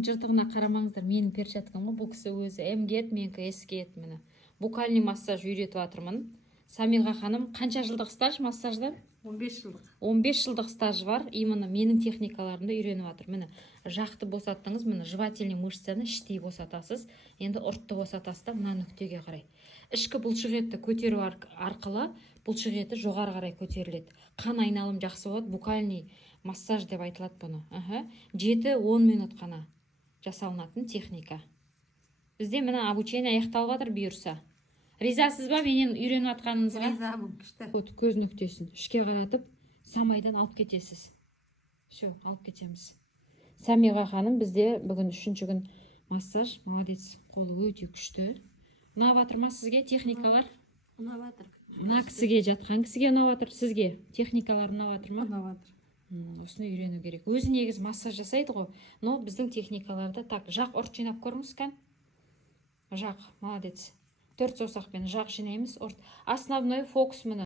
перчаткамның жыртығына қарамаңыздар, менің перчаткам ғой, бұл кісі өзі М-ге еді, менікі С-ге еді. Міне букальный массаж үйретіп жатырмын. Самиға ханым қанша жылдық стаж массажда? 15 жылдық. 15 жылдық стаж бар. Именно менің техникаларымды үйреніп жатыр. Міне жақты босаттыңыз, міне жевательный мышцаны іштей босатасыз. Енді ұртты босатасыз да мына нүктеге қарай. Ішкі бұлшық етті көтеру арқылы бұлшық еті жоғары қарай көтеріледі. Қан айналым жақсы болады. Букальный массаж деп айтылады бұны. 7-10 минут қана жасалынатын техника. Бізде міне обучение аяқталып жатыр бұйырса. Ризасыз ба менен үйреніп жатқаныңызға? Ризамын, күшті. Көз нүктесін ішке қаратып, самайдан алып кетесіз. Все, алып кетеміз. Самиға ханым бізде бүгін 3-ші күн массаж. Молодец, қолы өте күшті. Ұнап жатыр ма сізге техникалар? Ұнап жатыр. Мына кісіге жатқан кісіге ұнап жатыр, сізге техникалар ұнап жатыр ма? Ұнап жатыр. Осыны үйрену керек. Өзі негіз массаж жасайды ғой, но біздің техникаларда так, жақ ұрт жинап көріңіз кән. Жақ, молодец. 4 саусақпен жақ жинаймыз. Основной фокус міне.